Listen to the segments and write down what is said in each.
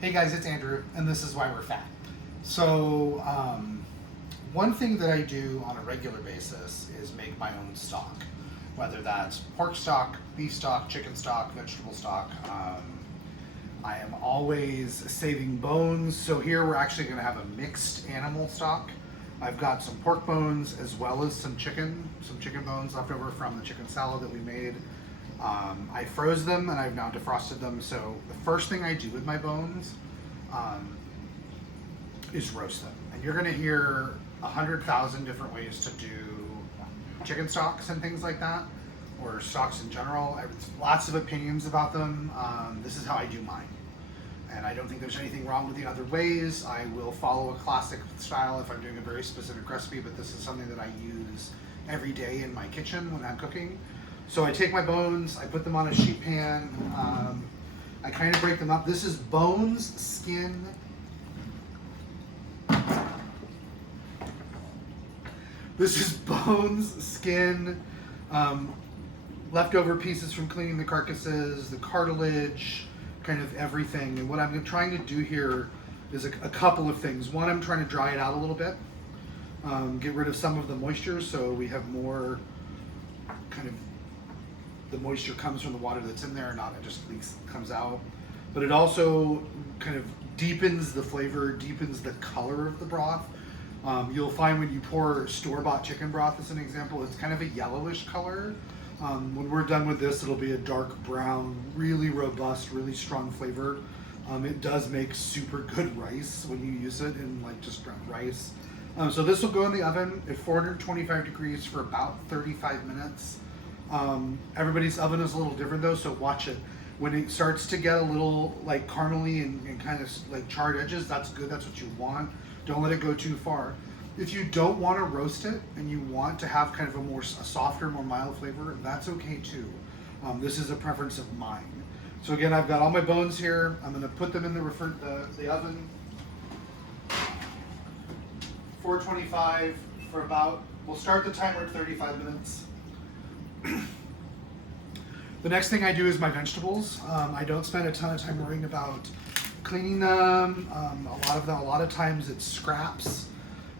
Hey guys, it's Andrew, and this is why we're fat. So, one thing that I do on a regular basis is make my own stock, whether that's pork stock, beef stock, chicken stock, vegetable stock. I am always saving bones, so here we're actually going to have a mixed animal stock. I've got some pork bones as well as some chicken bones left over from the chicken salad that we made. I froze them and I've now defrosted them. So the first thing I do with my bones is roast them. And you're gonna hear 100,000 different ways to do chicken stocks and things like that, or stocks in general. Lots of opinions about them. This is how I do mine. And I don't think there's anything wrong with the other ways. I will follow a classic style if I'm doing a very specific recipe, but this is something that I use every day in my kitchen when I'm cooking. So I take my bones, I put them on a sheet pan, I kind of break them up. This is bones, skin, leftover pieces from cleaning the carcasses, the cartilage, kind of everything. And what I'm trying to do here is a couple of things. One, I'm trying to dry it out a little bit, get rid of some of the moisture so we have more kind of, the moisture comes from the water that's in there, not it just comes out. But it also kind of deepens the flavor, deepens the color of the broth. You'll find when you pour store-bought chicken broth, as an example, it's kind of a yellowish color. When we're done with this, it'll be a dark brown, really robust, really strong flavor. It does make super good rice when you use it in like just rice. So this will go in the oven at 425 degrees for about 35 minutes. Everybody's oven is a little different though, so watch it. When it starts to get a little like caramely and kind of like charred edges, that's good, that's what you want. Don't let it go too far. If you don't want to roast it and you want to have kind of a softer, more mild flavor, that's okay too. This is a preference of mine. So again, I've got all my bones here. I'm going to put them in the oven. 425 for about, we'll start the timer at 35 minutes. The next thing I do is my vegetables. I don't spend a ton of time worrying about cleaning them. A lot of times it's scraps.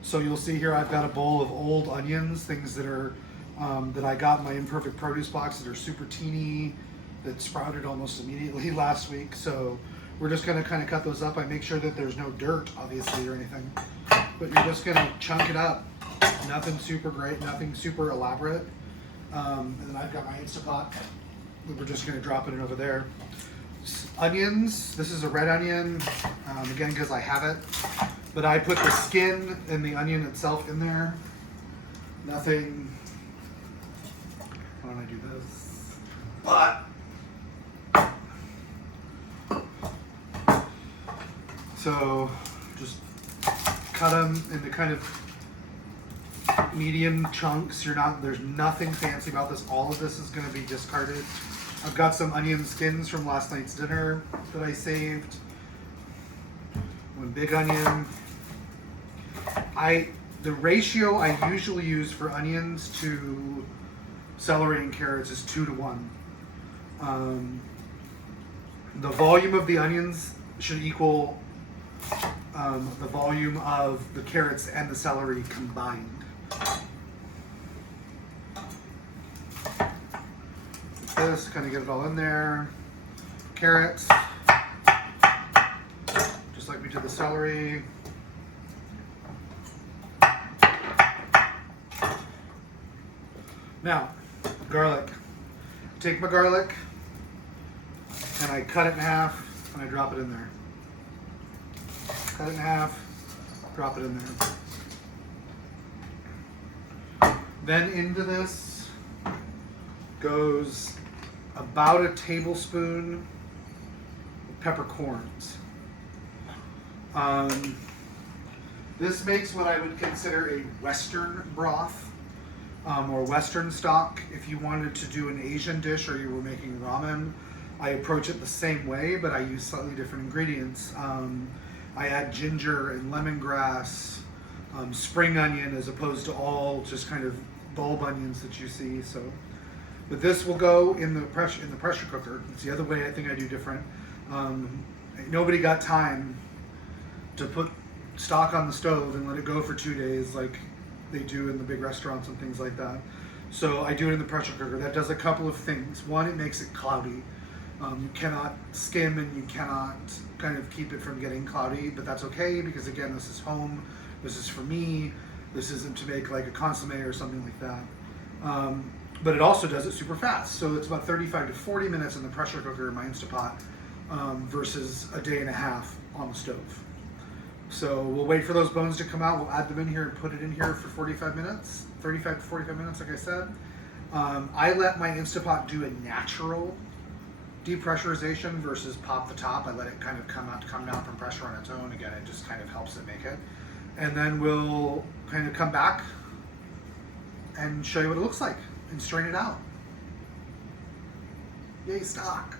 So you'll see here I've got a bowl of old onions, things that are that I got in my imperfect produce box that are super teeny, that sprouted almost immediately last week. So we're just going to kind of cut those up. I make sure that there's no dirt, obviously, or anything. But you're just going to chunk it up. Nothing super great, nothing super elaborate. And then I've got my Instapot. We're just going to drop it in over there. Onions. This is a red onion, again because I have it. But I put the skin and the onion itself in there. Nothing. Why don't I do this? But so just cut them into kind of medium chunks. There's nothing fancy about this. All of this is going to be discarded. I've got some onion skins from last night's dinner that I saved. One big onion. The ratio I usually use for onions to celery and carrots is 2 to 1. The volume of the onions should equal the volume of the carrots and the celery combined. Like this, kind of get it all in there. Carrots, just like we did the celery. Now, garlic. Take my garlic and I cut it in half and I drop it in there. Cut it in half, drop it in there. Then into this goes about a tablespoon of peppercorns. This makes what I would consider a Western broth. Or Western stock. If you wanted to do an Asian dish or you were making ramen, I approach it the same way, but I use slightly different ingredients. I add ginger and lemongrass, spring onion, as opposed to all just kind of bulb onions that you see. So, but this will go in the pressure cooker. It's the other way I think I do different. nobody got time to put stock on the stove and let it go for 2 days like they do in the big restaurants and things like that. So I do it in the pressure cooker. That does a couple of things. One, it makes it cloudy. You cannot skim and you cannot kind of keep it from getting cloudy, but that's okay because again, this is home. This is for me. This isn't to make like a consomme or something like that. But it also does it super fast. So it's about 35 to 40 minutes in the pressure cooker in my Instapot versus a day and a half on the stove. So we'll wait for those bones to come out. We'll add them in here and put it in here for 45 minutes, 35 to 45 minutes, like I said. I let my Instapot do a natural depressurization versus pop the top. I let it kind of come down from pressure on its own. Again, it just kind of helps it make it. And then we'll kind of come back and show you what it looks like and strain it out. Yay, stock.